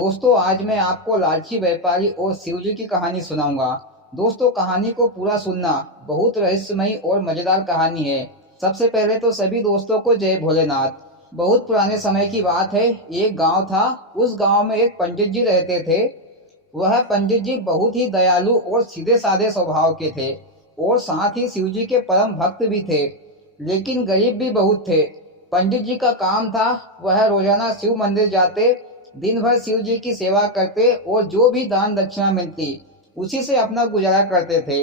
दोस्तों आज मैं आपको लालची व्यापारी और शिवजी की कहानी सुनाऊंगा। दोस्तों कहानी को पूरा सुनना, बहुत रहस्यमयी और मजेदार कहानी है। सबसे पहले तो सभी दोस्तों को जय भोलेनाथ। बहुत पुराने समय की बात है, एक गांव था। उस गांव में एक पंडित जी रहते थे। वह पंडित जी बहुत ही दयालु और सीधे साधे स्वभाव के थे और साथ ही शिवजी के परम भक्त भी थे, लेकिन गरीब भी बहुत थे। पंडित जी का काम था, वह रोजाना शिव मंदिर जाते, दिन भर शिव जी की सेवा करते और जो भी दान दक्षिणा मिलती उसी से अपना गुजारा करते थे।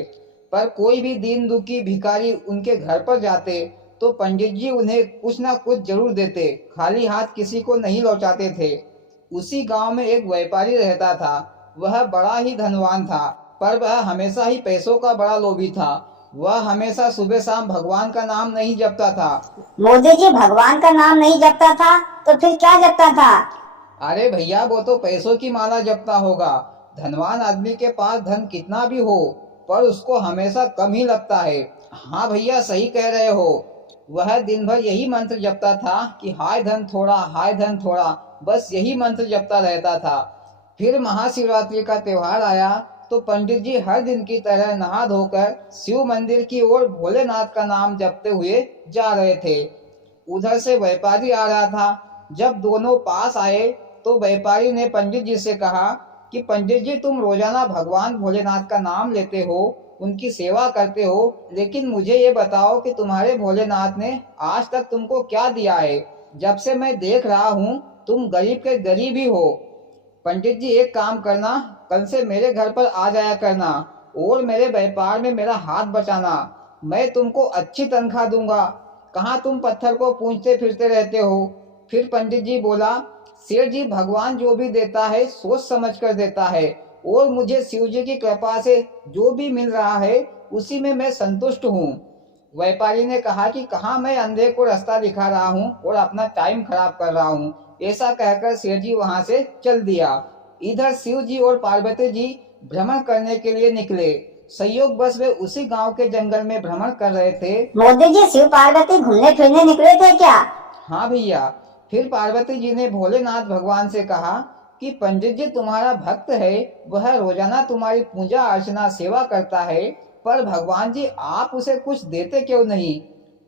पर कोई भी दीन दुखी भिखारी उनके घर पर जाते तो पंडित जी उन्हें कुछ ना कुछ जरूर देते, खाली हाथ किसी को नहीं लौटाते थे। उसी गांव में एक व्यापारी रहता था। वह बड़ा ही धनवान था, पर वह हमेशा ही पैसों का बड़ा लोभी था। वह हमेशा सुबह शाम भगवान का नाम नहीं जपता था। मोदी जी भगवान का नाम नहीं जपता था तो फिर क्या जपता था? अरे भैया, वो तो पैसों की माला जपता होगा। धनवान आदमी के पास धन कितना भी हो, पर उसको हमेशा कम ही लगता है। हाँ भैया, सही कह रहे हो। वह दिन भर यही मंत्र जपता था कि हाय धन थोड़ा, हाय धन थोड़ा, बस यही मंत्र जपता रहता था। फिर महाशिवरात्रि का त्योहार आया तो पंडित जी हर दिन की तरह नहा धोकर शिव मंदिर की ओर भोलेनाथ का नाम जपते हुए जा रहे थे। उधर से व्यापारी आ रहा था। जब दोनों पास आए तो व्यापारी ने पंडित जी से कहा कि पंडित जी, तुम रोजाना भगवान भोलेनाथ का नाम लेते हो, उनकी सेवा करते हो, लेकिन मुझे ये बताओ कि तुम्हारे भोलेनाथ ने आज तक तुमको क्या दिया है? जब से मैं देख रहा हूँ तुम गरीब के गरीब ही हो। पंडित जी, एक काम करना, कल से मेरे घर पर आ जाया करना और मेरे व्यापार में मेरा हाथ बचाना। मैं तुमको अच्छी तनख्वाह दूंगा। कहाँ तुम पत्थर को पूंछते फिरते रहते हो? फिर पंडित जी बोला, सेठ जी, भगवान जो भी देता है सोच समझ कर देता है और मुझे शिव जी की कृपा से जो भी मिल रहा है उसी में मैं संतुष्ट हूँ। व्यापारी ने कहा कि कहाँ मैं अंधे को रास्ता दिखा रहा हूँ और अपना टाइम खराब कर रहा हूँ। ऐसा कहकर सेठ जी वहां से चल दिया। इधर शिव जी और पार्वती जी भ्रमण करने के लिए निकले। संयोग बस वे उसी गांव के जंगल में भ्रमण कर रहे थे। मोदी जी शिव पार्वती घूमने फिरने निकले थे क्या? हाँ भैया। फिर पार्वती जी ने भोलेनाथ भगवान से कहा कि पंडित जी तुम्हारा भक्त है, वह रोजाना तुम्हारी पूजा अर्चना सेवा करता है, पर भगवान जी आप उसे कुछ देते क्यों नहीं?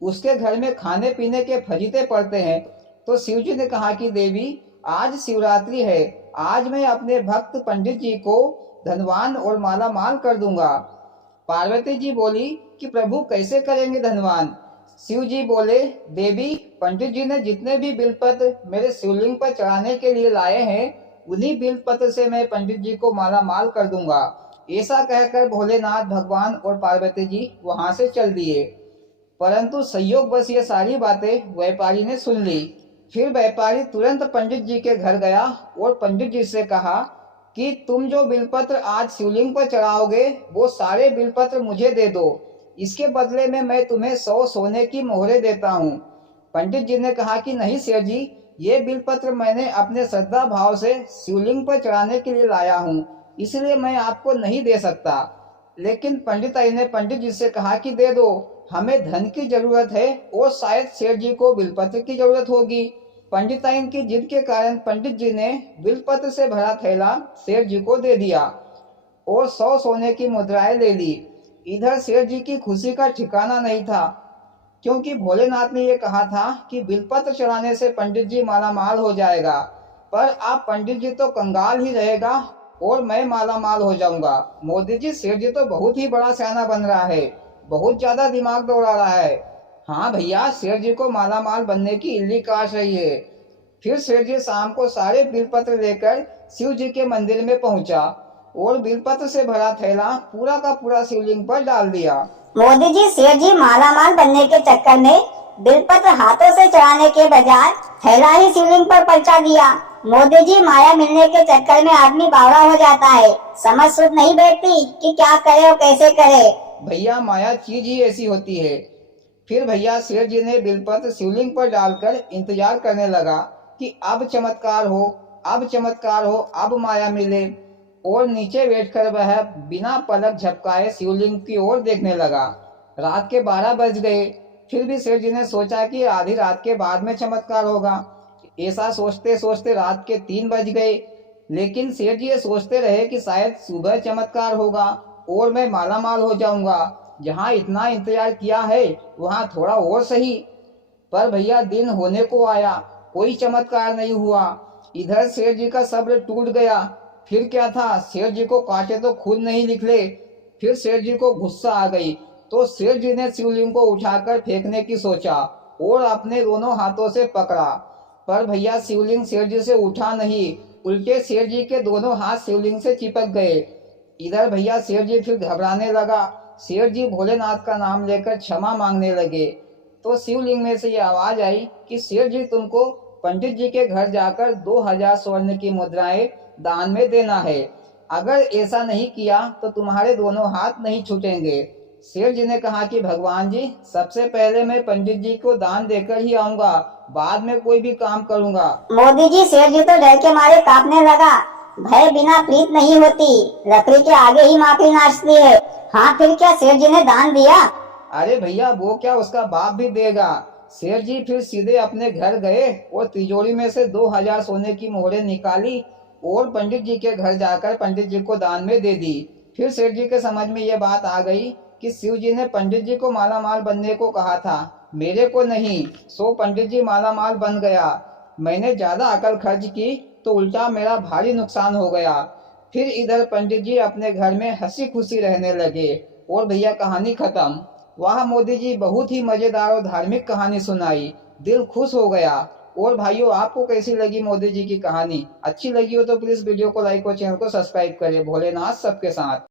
उसके घर में खाने पीने के फजीते पड़ते हैं। तो शिव जी ने कहा कि देवी, आज शिवरात्रि है, आज मैं अपने भक्त पंडित जी को धनवान और माला माल कर दूंगा। पार्वती जी बोली कि प्रभु कैसे करेंगे धनवान? शिव जी बोले, देवी, पंडित जी ने जितने भी बिलपत्र मेरे शिवलिंग पर चढ़ाने के लिए लाए हैं उन्हीं बिलपत्र से मैं पंडित जी को माला माल कर दूंगा। ऐसा कहकर भोलेनाथ भगवान और पार्वती जी वहां से चल दिए। परंतु संयोग बस ये सारी बातें व्यापारी ने सुन ली। फिर व्यापारी तुरंत पंडित जी के घर गया और पंडित जी से कहा कि तुम जो बिलपत्र आज शिवलिंग पर चढ़ाओगे वो सारे बिलपत्र मुझे दे दो। इसके बदले में मैं तुम्हें 100 सोने की मोहरें देता हूँ। पंडित जी ने कहा कि नहीं सेठ जी, ये बिलपत्र मैंने अपने श्रद्धा भाव से शिवलिंग पर चढ़ाने के लिए लाया हूँ, इसलिए मैं आपको नहीं दे सकता। लेकिन पंडिताई ने पंडित जी से कहा कि दे दो, हमें धन की जरूरत है और शायद सेठ जी को बिलपत्र की जरूरत होगी। पंडिताइन की जिद के कारण पंडित जी ने बिलपत्र से भरा थैला सेठ जी को दे दिया और 100 सोने की मुद्राएं ले ली। इधर सेठ जी की खुशी का ठिकाना नहीं था, क्योंकि भोलेनाथ ने यह कहा था कि बिलपत्र चढ़ाने से पंडित जी माला माल हो जाएगा। पर आप पंडित जी तो कंगाल ही रहेगा और मैं माला माल हो जाऊंगा। मोदी जी, सेठ जी तो बहुत ही बड़ा सियाना बन रहा है, बहुत ज्यादा दिमाग दौड़ा रहा है। हाँ भैया, सेठ जी को माला माल बनने की इल्ली काश रही है। फिर सेठ जी शाम को सारे बिलपत्र लेकर शिव जी के मंदिर में पहुंचा और बिलपत्र से भरा थैला पूरा का पूरा शिवलिंग पर डाल दिया। मोदी जी सेठ जी मालामाल बनने के चक्कर में बिलपत्र हाथों से चढ़ाने के बजाय थैला ही शिवलिंग पर पलटा दिया। मोदी जी माया मिलने के चक्कर में आदमी बावड़ा हो जाता है, समझ सुध नहीं बैठती कि क्या करे और कैसे करे। भैया, माया चीज ही ऐसी होती है। फिर भैया सेठ जी ने बिलपत्र शिवलिंग पर डालकर इंतजार करने लगा कि अब चमत्कार हो, अब चमत्कार हो, अब माया मिले। और नीचे बैठकर वह बिना पलक झपकाए शिवलिंग की ओर देखने लगा। रात के 12 बज गए। फिर भी सेठ जी ने सोचा कि आधी रात के बाद में चमत्कार होगा। ऐसा सोचते सोचते रात के 3 बज गए। लेकिन सेठ जी ये सोचते रहे कि शायद सुबह चमत्कार होगा और मैं मालामाल हो जाऊंगा। जहाँ इतना इंतजार किया है वहाँ थोड़ा और सही। पर भैया दिन होने को आया, कोई चमत्कार नहीं हुआ। इधर सेठ जी का सब्र टूट गया। फिर क्या था, सेठ जी को काटे तो खून नहीं निकले। फिर सेठ जी को गुस्सा आ गई तो सेठ जी ने शिवलिंग को उठाकर फेंकने की सोचा और अपने दोनों हाथों से पकड़ा। पर भैया शिवलिंग सेठ जी से उठा नहीं, उल्टे सेठ जी के दोनों हाथ शिवलिंग से चिपक गए। इधर भैया सेठ जी फिर घबराने लगा। सेठ जी भोलेनाथ का नाम लेकर क्षमा मांगने लगे तो शिवलिंग में से ये आवाज आई कि सेठ जी तुमको पंडित जी के घर जाकर 2000 स्वर्ण की मुद्राएं दान में देना है। अगर ऐसा नहीं किया तो तुम्हारे दोनों हाथ नहीं छूटेंगे। सेठ जी ने कहा कि भगवान जी, सबसे पहले मैं पंडित जी को दान देकर ही आऊंगा, बाद में कोई भी काम करूंगा। मोदी जी, सेठ जी तो डर के मारे कांपने लगा। भय बिना प्रीत नहीं होती, लकड़ी के आगे ही माफी नाचती है। हाँ, फिर क्या सेठ जी ने दान दिया? अरे भैया, वो क्या, उसका बाप भी देगा। सेठ जी फिर सीधे अपने घर गए और तिजोरी में से 2000 सोने की मोहरें निकाली और पंडित जी के घर जाकर पंडित जी को दान में दे दी। फिर सेठ जी के समझ में ये बात आ गई कि शिव जी ने पंडित जी को मालामाल बनने को कहा था, मेरे को नहीं। सो पंडित जी मालामाल बन गया। मैंने ज्यादा अकल खर्च की तो उल्टा मेरा भारी नुकसान हो गया। फिर इधर पंडित जी अपने घर में हंसी खुशी रहने लगे और भैया कहानी खत्म। वाह मोदी जी, बहुत ही मजेदार और धार्मिक कहानी सुनाई, दिल खुश हो गया। और भाइयों, आपको कैसी लगी मोदी जी की कहानी? अच्छी लगी हो तो प्लीज वीडियो को लाइक और चैनल को सब्सक्राइब करें। भोलेनाथ सबके साथ।